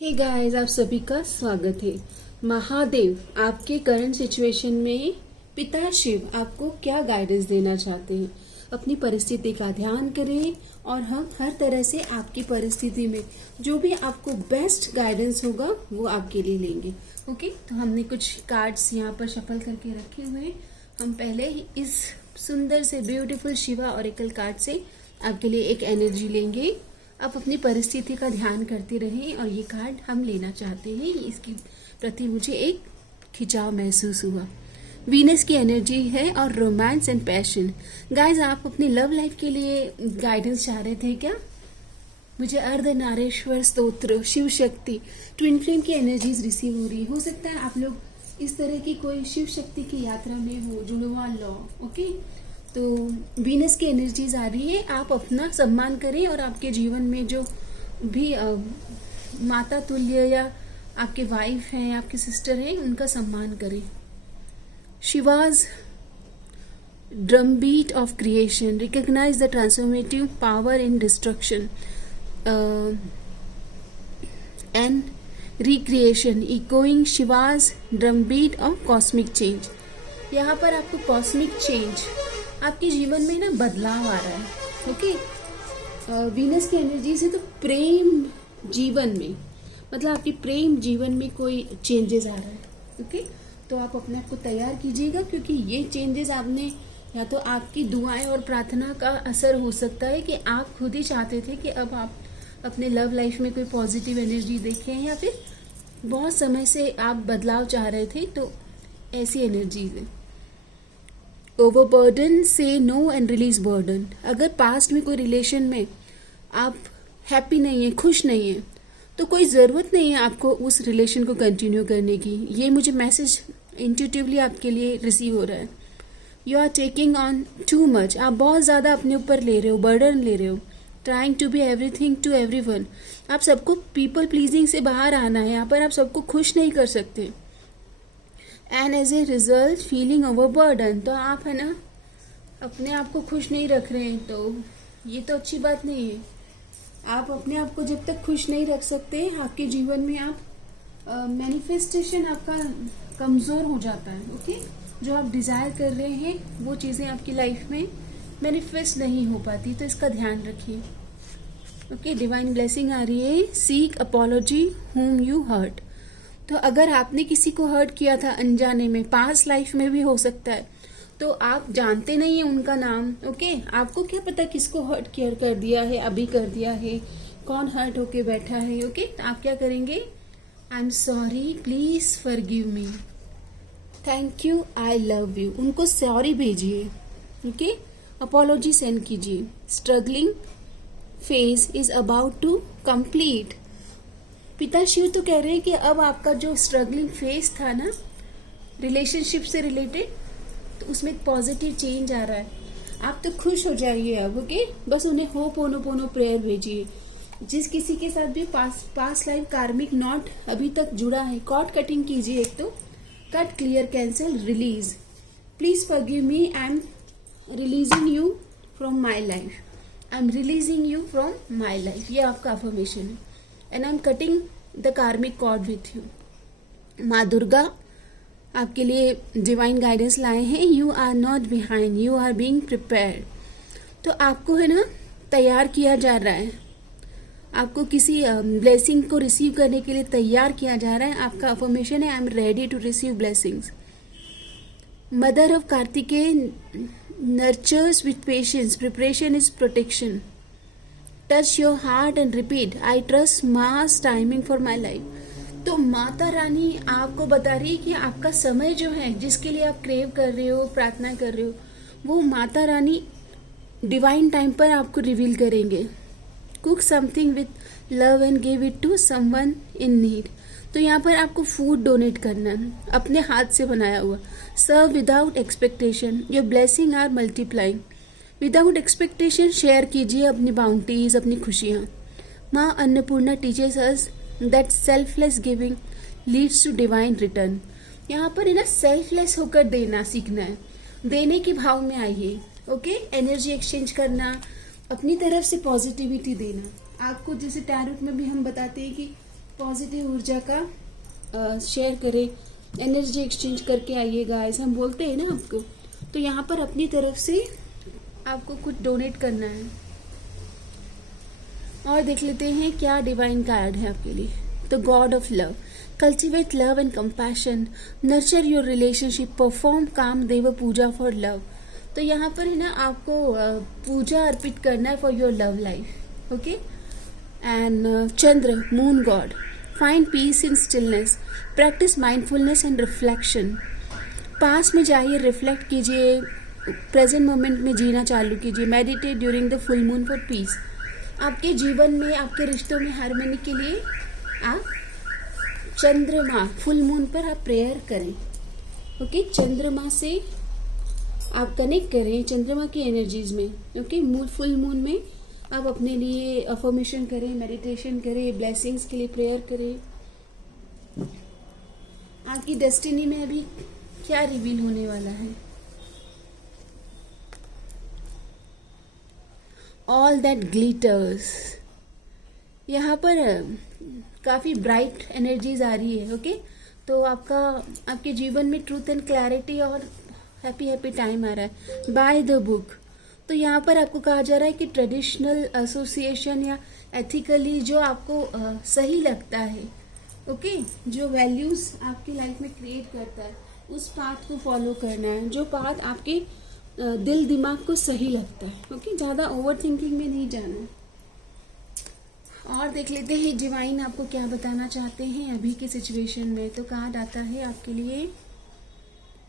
Hey guys, आप सभी का स्वागत है। महादेव आपके करंट सिचुएशन में पिता शिव आपको क्या गाइडेंस देना चाहते हैं। अपनी परिस्थिति का ध्यान करें और हम हर तरह से आपकी परिस्थिति में जो भी आपको बेस्ट गाइडेंस होगा वो आपके लिए लेंगे। ओके, तो हमने कुछ कार्ड्स यहाँ पर शफल करके रखे हुए हैं। हम पहले ही इस सुंदर से ब्यूटीफुल शिवा ओरेकल कार्ड से आपके लिए एक एनर्जी लेंगे। आप अपनी परिस्थिति का ध्यान करते रहें और ये कार्ड हम लेना चाहते हैं। इसके प्रति मुझे एक खिंचाव महसूस हुआ। वीनस की एनर्जी है और रोमांस एंड पैशन। गाइस, आप अपनी लव लाइफ के लिए गाइडेंस चाह रहे थे क्या? मुझे अर्धनारेश्वर स्तोत्र, शिव शक्ति, ट्विन फ्लेम की एनर्जीज रिसीव हो रही है। हो सकता है आप लोग इस तरह की कोई शिव शक्ति की यात्रा में हो, जुड़वा लॉ। ओके, तो वीनस की एनर्जीज आ रही है। आप अपना सम्मान करें और आपके जीवन में जो भी माता तुल्य या आपके वाइफ हैं, आपके सिस्टर हैं, उनका सम्मान करें। Shiva's drum beat of creation, recognise the transformative power in destruction and recreation, echoing Shiva's drum beat of cosmic change. यहाँ पर आपको कॉस्मिक चेंज, आपके जीवन में ना बदलाव आ रहा है। ओके, वीनस की एनर्जी से तो प्रेम जीवन में, मतलब आपकी प्रेम जीवन में कोई चेंजेस आ रहा है। ओके, तो आप अपने आप को तैयार कीजिएगा, क्योंकि ये चेंजेस आपने या तो आपकी दुआएं और प्रार्थना का असर हो सकता है कि आप खुद ही चाहते थे कि अब आप अपने लव लाइफ में कोई पॉजिटिव एनर्जी देखें, या फिर बहुत समय से आप बदलाव चाह रहे थे, तो ऐसी एनर्जीज है। ओवरबर्डन, से नो एंड रिलीज बर्डन। अगर पास्ट में कोई रिलेशन में आप हैप्पी नहीं है, खुश नहीं है, तो कोई ज़रूरत नहीं है आपको उस रिलेशन को कंटिन्यू करने की। ये मुझे मैसेज इंट्यूटिवली आपके लिए रिसीव हो रहा है। You are taking on too much, आप बहुत ज़्यादा अपने ऊपर ले रहे हो, बर्डन ले रहे हो। Trying to be everything to everyone, आप सबको पीपल प्लीजिंग से बाहर आना है। यहाँ पर आप सबको खुश नहीं कर सकते। And as a result feeling overburden, तो आप है ना अपने आप को खुश नहीं रख रहे हैं, तो ये तो अच्छी बात नहीं है। आप अपने आप को जब तक खुश नहीं रख सकते, आपके जीवन में आप मैनिफेस्टेशन आपका कमज़ोर हो जाता है। ओके, जो आप डिज़ायर कर रहे हैं वो चीज़ें आपकी लाइफ में मैनिफेस्ट नहीं हो पाती, तो इसका ध्यान रखिए। ओके, डिवाइन ब्लेसिंग आ रही है। Seek apology whom you hurt, तो अगर आपने किसी को हर्ट किया था अनजाने में, पास्ट लाइफ में भी हो सकता है, तो आप जानते नहीं है उनका नाम। ओके, आपको क्या पता किसको हर्ट किया कर दिया है, अभी कर दिया है, कौन हर्ट होके बैठा है। ओके, तो आप क्या करेंगे? I am sorry, please forgive me, thank you, I love you, उनको सॉरी भेजिए। ओके, अपॉलॉजी सेंड कीजिए। Struggling phase is about to complete. पिता शिव तो कह रहे हैं कि अब आपका जो स्ट्रगलिंग फेज था ना रिलेशनशिप से रिलेटेड, तो उसमें एक पॉजिटिव चेंज आ रहा है। आप तो खुश हो जाइए अब। ओके, बस उन्हें होप ओनो प्रेयर भेजिए। जिस किसी के साथ भी पास्ट लाइफ कार्मिक नॉट अभी तक जुड़ा है, कॉर्ड कटिंग कीजिए। एक तो cut, clear, cancel, release. Please forgive me, I am releasing you from my life, I am releasing you from my life, ये आपका अफर्मेशन है। And I am cutting the karmic cord with you. माँ दुर्गा आपके लिए divine guidance लाए हैं। You are not behind, you are being prepared. तो आपको है ना तैयार किया जा रहा है, आपको किसी ब्लेसिंग को रिसीव करने के लिए तैयार किया जा रहा है। आपका अफर्मेशन है, I am ready to receive blessings. Mother of Kartikeya nurtures with patience, preparation is protection. Touch your heart and repeat, I trust ma's timing for my life. तो माता रानी आपको बता रही है कि आपका समय जो है, जिसके लिए आप क्रेव कर रहे हो, प्रार्थना कर रहे हो, वो माता रानी डिवाइन टाइम पर आपको रिवील करेंगे। Cook something with love and give it to someone in need. तो यहाँ पर आपको फूड डोनेट करना है, अपने हाथ से बनाया हुआ। Serve without expectation, your blessing are multiplying. Without expectation share कीजिए अपनी बाउंटीज, अपनी खुशियाँ। माँ Annapurna teaches us that selfless giving leads to divine return. यहाँ पर है ना सेल्फलेस होकर देना सीखना है, देने के भाव में आइए। ओके, एनर्जी एक्सचेंज करना, अपनी तरफ से पॉजिटिविटी देना। आपको जैसे टैरोट में भी हम बताते हैं कि पॉजिटिव ऊर्जा का शेयर करें, एनर्जी एक्सचेंज करके आइएगा, ऐसा हम बोलते हैं ना आपको। तो यहाँ पर अपनी तरफ से आपको कुछ डोनेट करना है। और देख लेते हैं क्या डिवाइन कार्ड है आपके लिए। The God of love, cultivate love and compassion, nurture your relationship, perform काम देव पूजा फॉर लव। तो यहाँ पर है ना आपको पूजा अर्पित करना है for your love life, okay. And Chandra, moon god, find peace in stillness, practice mindfulness and reflection. पास में जाइए, रिफ्लेक्ट कीजिए, प्रेजेंट मोमेंट में जीना चालू कीजिए, meditate during the full moon for piece. आपके जीवन में, आपके रिश्तों में हार्मनी के लिए आप चंद्रमा, फुल मून पर आप प्रेयर करें, ओके। चंद्रमा से आप कनेक्ट करें, चंद्रमा की एनर्जीज में, ओके। फुल मून में आप अपने लिए अफर्मेशन करें, मेडिटेशन करें, ब्लेसिंग्स के लिए प्रेयर करें। आपकी डेस्टिनी में अभी क्या रिवील होने वाला है। ऑल दैट ग्लिटर्स, यहाँ पर काफ़ी ब्राइट एनर्जीज आ रही है, ओके। तो आपके जीवन में ट्रूथ एंड क्लैरिटी और हैप्पी टाइम आ रहा है। बाय द बुक, तो यहाँ पर आपको कहा जा रहा है कि ट्रेडिशनल एसोसिएशन या एथिकली जो आपको सही लगता है, ओके, जो वैल्यूज आपकी लाइफ में क्रिएट करता है, उस पाथ को फॉलो करना है, जो पाथ आपके दिल दिमाग को सही लगता है, ओके। ज़्यादा ओवर थिंकिंग में नहीं जाना है। और देख लेते हैं डिवाइन आपको क्या बताना चाहते हैं अभी की सिचुएशन में। तो कार्ड आता है आपके लिए,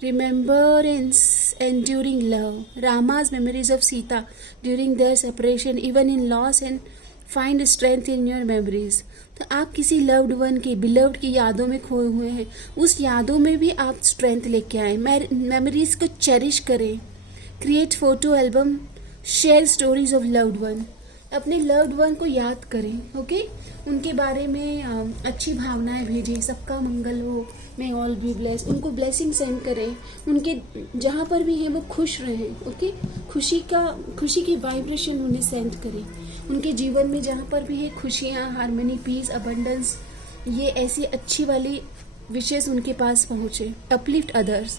Remembrance enduring love, Rama's memories of Sita during their separation, even in loss, and find strength in your memories. तो आप किसी लव्ड वन की, बिलव्ड की यादों में खोए हुए हैं, उस यादों में भी आप स्ट्रेंथ लेके आए। मेमोरीज को चेरिश करें, create photo album, share stories of loved one. अपने लव्ड वन को याद करें, ओके। उनके बारे में अच्छी भावनाएं भेजें, सबका मंगल हो, मे ऑल बी ब्लेस। उनको ब्लेसिंग सेंड करें, उनके जहाँ पर भी हैं वो खुश रहें, ओके। खुशी की वाइब्रेशन उन्हें सेंड करें। उनके जीवन में जहाँ पर भी है खुशियाँ, हार्मनी, पीस, अबंडेंस, ये ऐसी अच्छी वाली विशेष उनके पास पहुँचे। अपलिफ्ट अदर्स,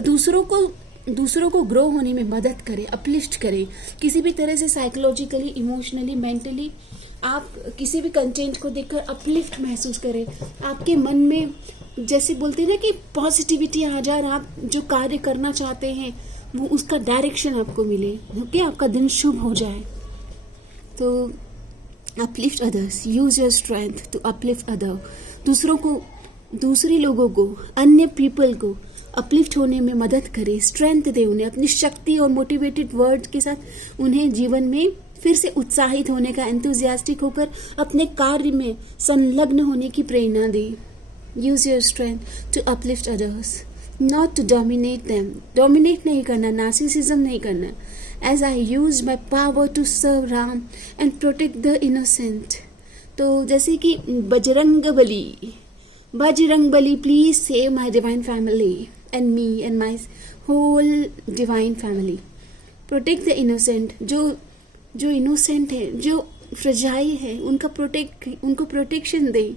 दूसरों को ग्रो होने में मदद करें, अपलिफ्ट करें। किसी भी तरह से साइकोलॉजिकली, इमोशनली, मेंटली आप किसी भी कंटेंट को देखकर अपलिफ्ट महसूस करें। आपके मन में जैसे बोलते हैं ना कि पॉजिटिविटी आ जाए, आप जो कार्य करना चाहते हैं वो उसका डायरेक्शन आपको मिले, ओके। आपका दिन शुभ हो जाए। तो uplift others, use your strength to uplift other. दूसरे लोगों को, अन्य पीपल को अपलिफ्ट होने में मदद करें, स्ट्रेंथ दे उन्हें, अपनी शक्ति और मोटिवेटेड वर्ड के साथ उन्हें जीवन में फिर से उत्साहित होने का, एंथुजियास्टिक होकर अपने कार्य में संलग्न होने की प्रेरणा दे। Use your strength to uplift others, not to dominate them. Dominate नहीं करना, नार्सिसिज्म नहीं करना। As I use my power to serve Ram and protect the innocent. तो जैसे कि Bajrang Bali please save my divine family and me and my whole divine family. Protect the innocent, जो innocent है, जो फ्रजाइल है, उनको प्रोटेक्शन दे।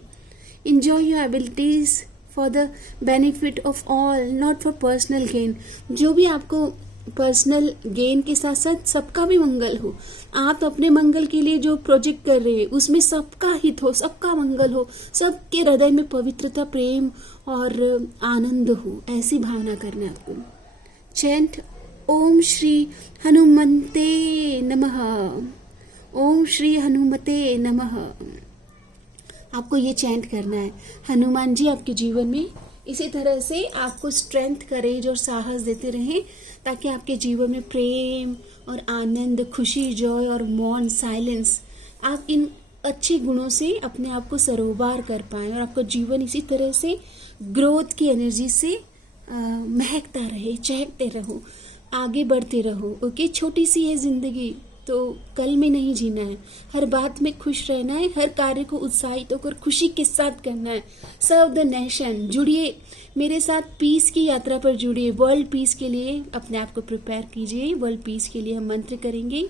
Enjoy your abilities for the benefit of all, not for personal gain. जो भी आपको पर्सनल गेन के साथ साथ सबका भी मंगल हो। आप अपने मंगल के लिए जो प्रोजेक्ट कर रहे हैं उसमें सबका हित हो, सबका मंगल हो, सबके हृदय में पवित्रता, प्रेम और आनंद हो, ऐसी भावना करना है आपको। चैंट ओम श्री हनुमते नमः, ओम श्री हनुमते नमः। आपको ये चैंट करना है। हनुमान जी आपके जीवन में इसी तरह से आपको स्ट्रेंथ, करेज और साहस देते रहें, ताकि आपके जीवन में प्रेम और आनंद, खुशी, जॉय और मौन, साइलेंस, आप इन अच्छे गुणों से अपने आप को सरोबार कर पाएं और आपका जीवन इसी तरह से ग्रोथ की एनर्जी से महकता रहे, चहकते रहो, आगे बढ़ते रहो, ओके। छोटी सी है जिंदगी, तो कल में नहीं जीना है, हर बात में खुश रहना है, हर कार्य को उत्साहित होकर खुशी के साथ करना है। सर्व द नेशन, जुड़िए मेरे साथ, पीस की यात्रा पर जुड़िए। वर्ल्ड पीस के लिए अपने आप को प्रिपेयर कीजिए। वर्ल्ड पीस के लिए हम मंत्र करेंगे,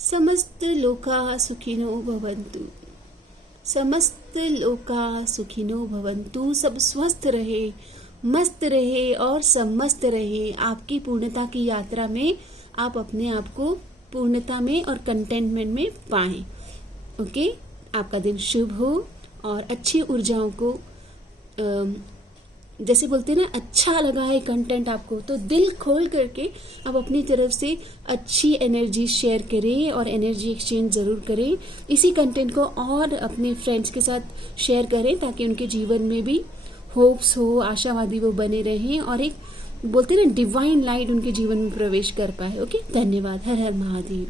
समस्त लोका सुखिनो भवन्तु, समस्त लोका सुखिनो भवन्तु, सब स्वस्थ रहे, मस्त रहे और समस्त रहे। आपकी पूर्णता की यात्रा में आप अपने आप को पूर्णता में और कंटेंटमेंट में पाएं। ओके, आपका दिन शुभ हो और अच्छी ऊर्जाओं को जैसे बोलते हैं ना, अच्छा लगा है कंटेंट आपको तो दिल खोल करके आप अपनी तरफ से अच्छी एनर्जी शेयर करें और एनर्जी एक्सचेंज ज़रूर करें। इसी कंटेंट को और अपने फ्रेंड्स के साथ शेयर करें ताकि उनके जीवन में भी होप्स हो, आशावादी वो बने रहें और एक बोलते हैं ना डिवाइन लाइट उनके जीवन में प्रवेश कर पाए। ओके, धन्यवाद। हर हर महादेव।